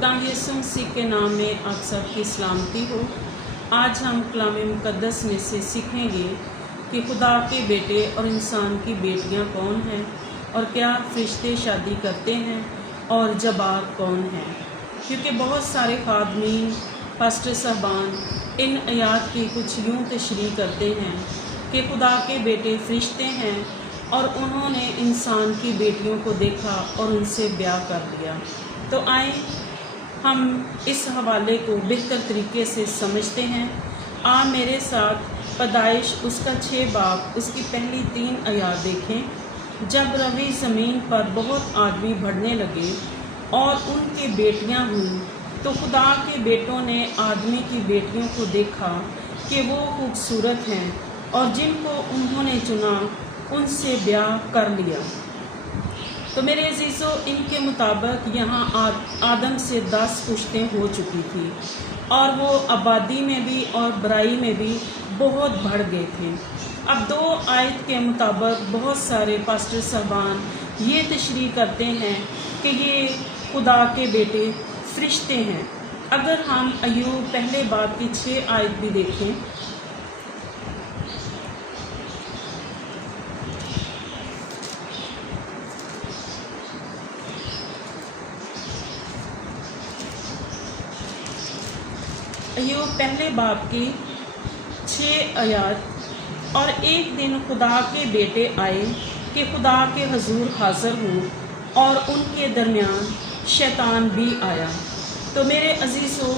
खुदा यीशु मसीह के नाम में आप सबकी सलामती हो। आज हम कलाम मुक़द्दस में से सीखेंगे कि खुदा के बेटे और इंसान की बेटियां कौन हैं और क्या फरिश्ते शादी करते हैं और जबार कौन हैं। क्योंकि बहुत सारे खादमीन पास्टर साहबान इन आयात की कुछ यूँ तशरीह करते हैं कि खुदा के बेटे फरिश्ते हैं और उन्होंने इंसान की बेटियों को देखा और उनसे ब्याह कर लिया। तो आए हम इस हवाले को बेहतर तरीके से समझते हैं। आप मेरे साथ पैदाइश उसका 6 बाब उसकी पहली 3 आयात देखें। जब रवि ज़मीन पर बहुत आदमी बढ़ने लगे और उनकी बेटियां हुईं, तो खुदा के बेटों ने आदमी की बेटियों को देखा कि वो खूबसूरत हैं और जिनको उन्होंने चुना उनसे ब्याह कर लिया। तो मेरे अजीज़ों, इनके मुताबिक यहाँ आदम से 10 पुश्तें हो चुकी थी और वो आबादी में भी और बराई में भी बहुत बढ़ गए थे। अब 2 आयत के मुताबिक बहुत सारे पास्टर साहबान ये तशरीह करते हैं कि ये खुदा के बेटे फरिश्ते हैं। अगर हम अय्यूब पहले बाब की 6 आयत भी देखें, अय्यूब पहले बाब की 6 आयत। और एक दिन खुदा के बेटे आए कि खुदा के हजूर हाज़िर हो और उनके दरमियान शैतान भी आया। तो मेरे अजीज़ों,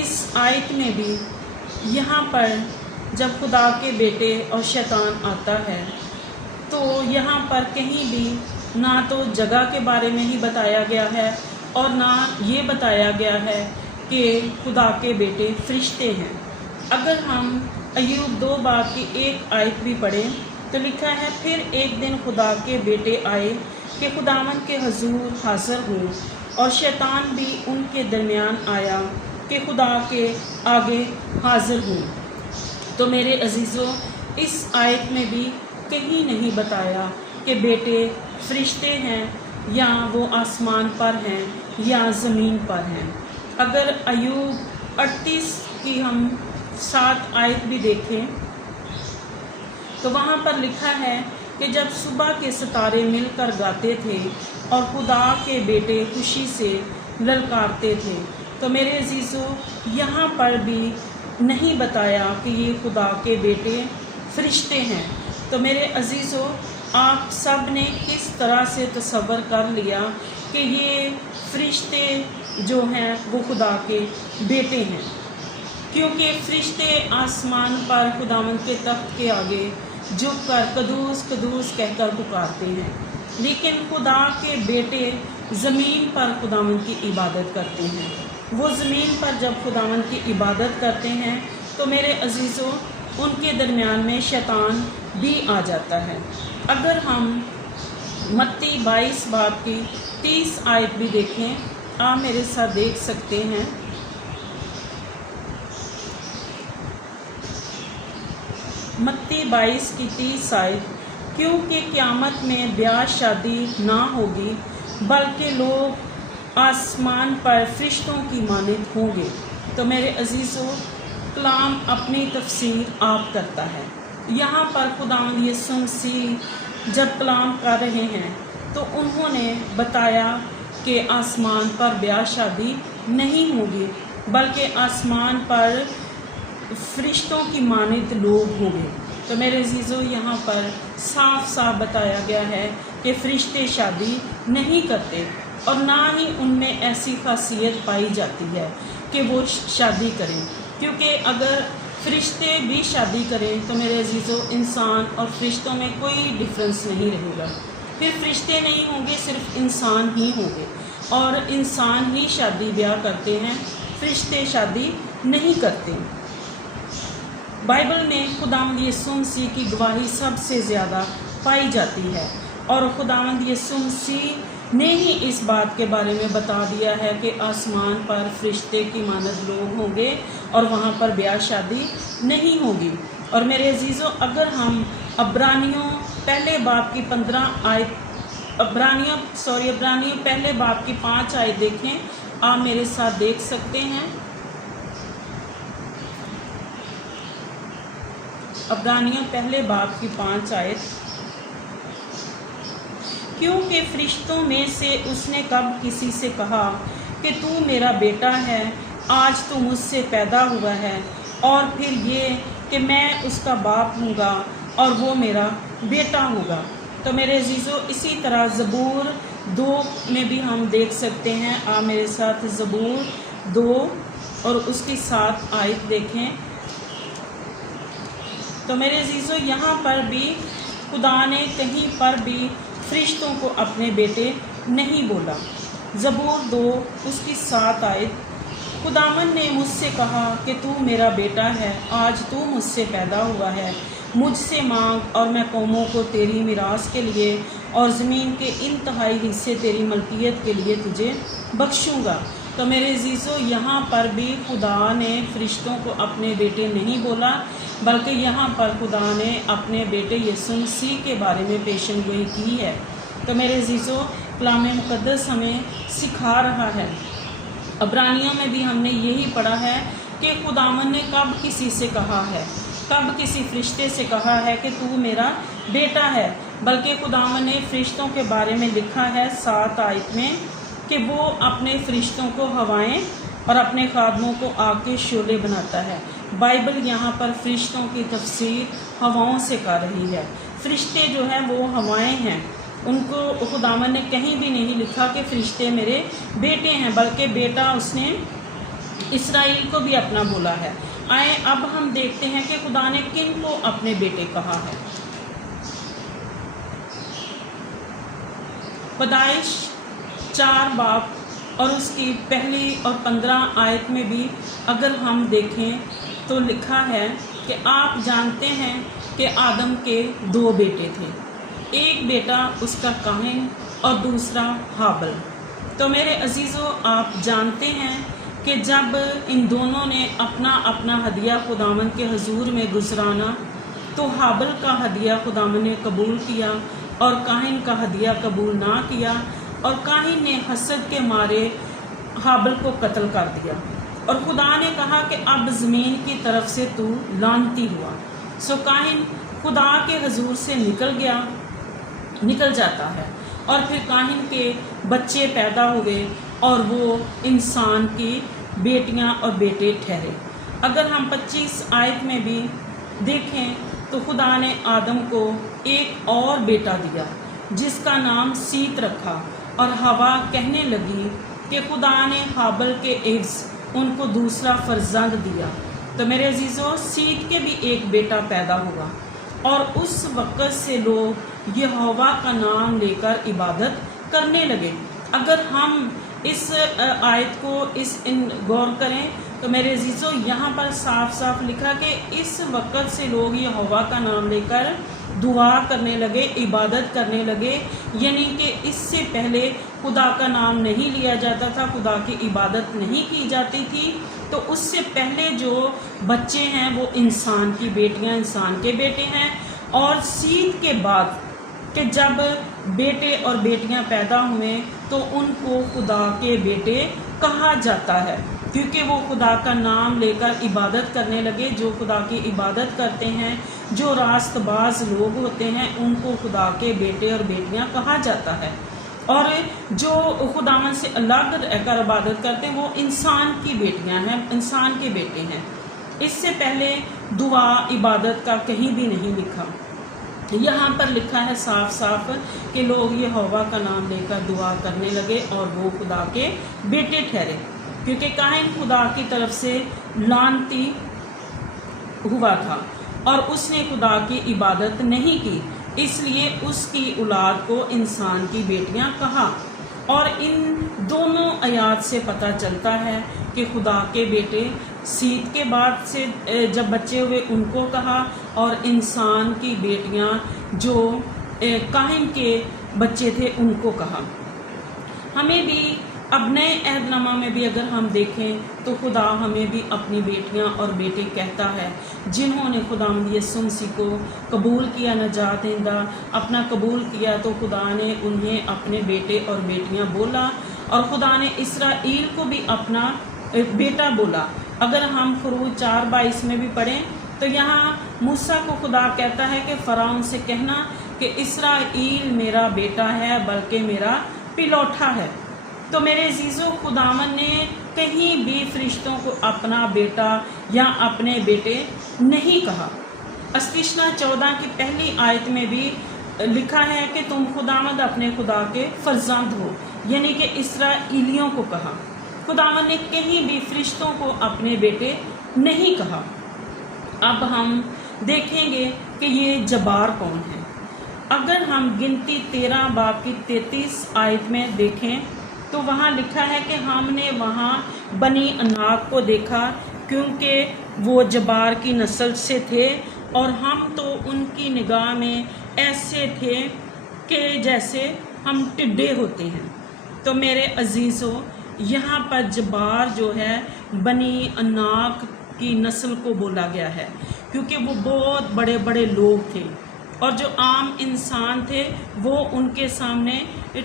इस आयत में भी यहाँ पर जब खुदा के बेटे और शैतान आता है तो यहाँ पर कहीं भी ना तो जगह के बारे में ही बताया गया है और ना ये बताया गया है कि खुदा के बेटे फरिश्ते हैं। अगर हम अय्यूब 2 बाब की 1 आयत भी पढ़ें तो लिखा है, फिर एक दिन खुदा के बेटे आए कि खुदावन के हजूर हाज़िर हो और शैतान भी उनके दरमियान आया कि खुदा के आगे हाज़िर हो। तो मेरे अजीज़ों, इस आयत में भी कहीं नहीं बताया कि बेटे फरिश्ते हैं या वो आसमान पर हैं या ज़मीन पर हैं। अगर अय्यूब 38 की हम 7 आयत भी देखें तो वहाँ पर लिखा है कि जब सुबह के सितारे मिलकर गाते थे और खुदा के बेटे खुशी से ललकारते थे। तो मेरे अजीज़ों, यहाँ पर भी नहीं बताया कि ये खुदा के बेटे फरिश्ते हैं। तो मेरे अजीज़ों, आप सब ने किस तरह से तसव्वुर कर लिया कि ये फरिश्ते जो हैं वो खुदा के बेटे हैं, क्योंकि फरिश्ते आसमान पर खुदावंद के तख्त के आगे झुककर कदूस कदूस कहकर पुकारते हैं, लेकिन खुदा के बेटे ज़मीन पर खुदावंद की इबादत करते हैं। वो ज़मीन पर जब खुदावंद की इबादत करते हैं तो मेरे अजीज़ों, उनके दरमियान में शैतान भी आ जाता है। अगर हम मत्ती 22 बाब की 30 आयत भी देखें, आप मेरे साथ देख सकते हैं। मत्ती 22 की 30 आयत, क्योंकि क़यामत में ब्याह शादी ना होगी बल्कि लोग आसमान पर फरिश्तों की मानित होंगे। तो मेरे अजीज़ों, कलाम अपनी तफसीर आप करता है। यहाँ पर खुदावंद यीशु मसीह जब कलाम कर रहे हैं तो उन्होंने बताया कि आसमान पर ब्याह शादी नहीं होगी बल्कि आसमान पर फरिश्तों की मानित लोग होंगे। तो मेरे अजीज़ों, यहाँ पर साफ साफ बताया गया है कि फरिश्ते शादी नहीं करते और ना ही उनमें ऐसी खासियत पाई जाती है कि वो शादी करें। क्योंकि अगर फरिश्ते भी शादी करें तो मेरे अजीज़ों, इंसान और फरिश्तों में कोई डिफरेंस नहीं रहेगा। फिर फरिश्ते नहीं होंगे, सिर्फ इंसान ही होंगे और इंसान ही शादी ब्याह करते हैं, फरिश्ते शादी नहीं करते। बाइबल में खुदावंद यीशु मसीह की गवाही सबसे ज़्यादा पाई जाती है और खुदावंद यीशु मसीह ने ही इस बात के बारे में बता दिया है कि आसमान पर फरिश्ते की मानद लोग होंगे और वहाँ पर ब्याह शादी नहीं होगी। और मेरे अजीज़ों, अगर हम अब्रानियों पहले बाब की 15 आयत इब्रानियों पहले बाब की 5 आयत देखें आप मेरे साथ देख सकते हैं। इब्रानियों पहले बाब की 5 आयत। क्योंकि फरिश्तों में से उसने कब किसी से कहा कि तू मेरा बेटा है, आज तू मुझसे पैदा हुआ है, और फिर ये कि मैं उसका बाप हूँगा और वो मेरा बेटा होगा। तो मेरे अजीज़ों, इसी तरह ज़बूर 2 में भी हम देख सकते हैं। आप मेरे साथ ज़बूर 2 और उसकी 7 आयत देखें। तो मेरे अजीज़ों, यहाँ पर भी खुदा ने कहीं पर भी फरिश्तों को अपने बेटे नहीं बोला। ज़बूर 2 उसकी 7 आयत। खुदावन ने मुझसे कहा कि तू मेरा बेटा है, आज तू मुझसे पैदा हुआ है, मुझसे मांग और मैं कौमों को तेरी मिरास के लिए और ज़मीन के इंतहाई हिस्से तेरी मलकियत के लिए तुझे बख्शूँगा। तो मेरे अजीज़ों, यहाँ पर भी खुदा ने फरिश्तों को अपने बेटे नहीं बोला, बल्कि यहाँ पर खुदा ने अपने बेटे यीशु मसीह के बारे में पेशन गोई की है। तो मेरे अजीज़ों, कलाम मुक़द्दस हमें सिखा रहा है। इब्रानियों में भी हमने यही पढ़ा है कि खुदावन ने कब किसी से कहा है, कब किसी फरिश्ते से कहा है कि तू मेरा बेटा है, बल्कि खुदावन ने फरिश्तों के बारे में लिखा है 7 आयत में कि वो अपने फरिश्तों को हवाएं और अपने खादमों को आग के शोले बनाता है। बाइबल यहाँ पर फरिश्तों की तफसीर हवाओं से कर रही है। फरिश्ते जो हैं वो हवाएं हैं, उनको खुदावन ने कहीं भी नहीं लिखा कि फरिश्ते मेरे बेटे हैं, बल्कि बेटा उसने इसराइल को भी अपना बोला है। आए अब हम देखते हैं कि खुदा ने किन को अपने बेटे कहा है। पैदाइश 4 बाब और उसकी पहली और 15 आयत में भी अगर हम देखें तो लिखा है कि आप जानते हैं कि आदम के 2 बेटे थे, एक बेटा उसका काहिन और दूसरा हाबल। तो मेरे अजीज़ों, आप जानते हैं कि जब इन दोनों ने अपना अपना हदिया खुदावन के हुजूर में गुजराना, तो हाबल का हदिया खुदावन ने कबूल किया और काहिन का हदिया कबूल ना किया, और काहिन ने हसद के मारे हाबल को कत्ल कर दिया। और खुदा ने कहा कि अब ज़मीन की तरफ से तू लानती हुआ। सो काहिन खुदा के हुजूर से निकल जाता है, और फिर काहिन के बच्चे पैदा हुए और वो इंसान की बेटियां और बेटे ठहरे। अगर हम 25 आयत में भी देखें तो खुदा ने आदम को एक और बेटा दिया जिसका नाम सीत रखा, और हवा कहने लगी कि खुदा ने हाबल के एवज उनको दूसरा फर्जंद दिया। तो मेरे अजीज़ों, सीत के भी एक बेटा पैदा हुआ, और उस वक़्त से लोग यहोवा का नाम लेकर इबादत करने लगे। अगर हम इस आयत को गौर करें तो मेरे अजीज़ों, यहाँ पर साफ साफ लिखा कि इस वक़्त से लोग यहोवा का नाम लेकर दुआ करने लगे, इबादत करने लगे। यानी कि इससे पहले खुदा का नाम नहीं लिया जाता था, खुदा की इबादत नहीं की जाती थी। तो उससे पहले जो बच्चे हैं वो इंसान की बेटियां, इंसान के बेटे हैं। और सीत के बाद कि जब बेटे और बेटियां पैदा हुए तो उनको खुदा के बेटे कहा जाता है, क्योंकि वो खुदा का नाम लेकर इबादत करने लगे। जो खुदा की इबादत करते हैं, जो रास्तबाज लोग होते हैं, उनको खुदा के बेटे और बेटियां कहा जाता है। और जो खुदावन से अलग रहकर इबादत करते हैं वो इंसान की बेटियां हैं, इंसान के बेटे हैं। इससे पहले दुआ इबादत का कहीं भी नहीं लिखा। यहाँ पर लिखा है साफ साफ कि लोग यहोवा का नाम लेकर दुआ करने लगे और वो खुदा के बेटे ठहरे, क्योंकि काहिन खुदा की तरफ से लानती हुआ था और उसने खुदा की इबादत नहीं की, इसलिए उसकी औलाद को इंसान की बेटियां कहा। और इन दोनों आयात से पता चलता है कि खुदा के बेटे सीत के बाद से जब बच्चे हुए उनको कहा, और इंसान की बेटियां जो काहिन के बच्चे थे उनको कहा। हमें भी अब नए अहदनामा में भी अगर हम देखें तो खुदा हमें भी अपनी बेटियां और बेटे कहता है, जिन्होंने खुदावंद यीशु मसीह को कबूल किया, नजात दहिंदा अपना कबूल किया, तो खुदा ने उन्हें अपने बेटे और बेटियां बोला। और खुदा ने इसराइल को भी अपना बेटा बोला। अगर हम खरूज 4:22 में भी पढ़ें तो यहाँ मूसा को खुदा कहता है कि फराउन से कहना कि इसराइल मेरा बेटा है, बल्कि मेरा पिलौठा है। तो मेरे अजीज़ों, खुदावन ने कहीं भी फरिश्तों को अपना बेटा या अपने बेटे नहीं कहा। अस्तिशना 14 की पहली आयत में भी लिखा है कि तुम खुदावंद अपने खुदा के फर्जंद हो, यानी कि इसराइलियों को कहा। खुदावन ने कहीं भी फरिश्तों को अपने बेटे नहीं कहा। अब हम देखेंगे कि ये जबार कौन है। अगर हम गिनती 13 बाब की 33 आयत में देखें तो वहाँ लिखा है कि हमने वहाँ बनी अनाक को देखा, क्योंकि वो जबार की नस्ल से थे और हम तो उनकी निगाह में ऐसे थे कि जैसे हम टिड्डे होते हैं। तो मेरे अजीज़ों, यहाँ पर जबार जो है बनी अनाक की नस्ल को बोला गया है, क्योंकि वो बहुत बड़े बड़े लोग थे और जो आम इंसान थे वो उनके सामने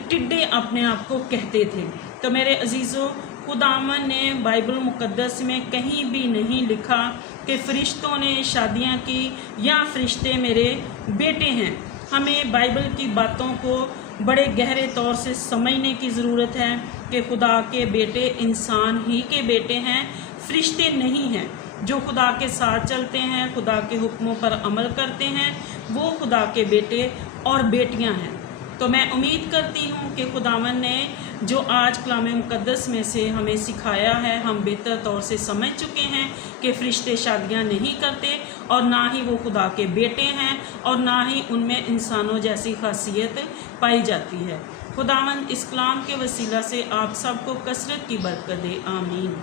टिड्डे अपने आप को कहते थे। तो मेरे अजीज़ों, खुदावन ने बाइबल मुक़द्दस में कहीं भी नहीं लिखा कि फ़रिश्तों ने शादियां की या फ़रिश्ते मेरे बेटे हैं। हमें बाइबल की बातों को बड़े गहरे तौर से समझने की ज़रूरत है कि खुदा के बेटे इंसान ही के बेटे हैं, फ़रिश्ते नहीं हैं। जो खुदा के साथ चलते हैं, खुदा के हुक्मों पर अमल करते हैं, वो खुदा के बेटे और बेटियां हैं। तो मैं उम्मीद करती हूँ कि खुदावन ने जो आज कलाम मुक़द्दस में से हमें सिखाया है, हम बेहतर तौर से समझ चुके हैं कि फ़रिश्ते शादियाँ नहीं करते और ना ही वो खुदा के बेटे हैं और ना ही उनमें इंसानों जैसी खासियत पाई जाती है। खुदावन इस कलाम के वसीला से आप सबको कसरत की बरकत दे। आमीन।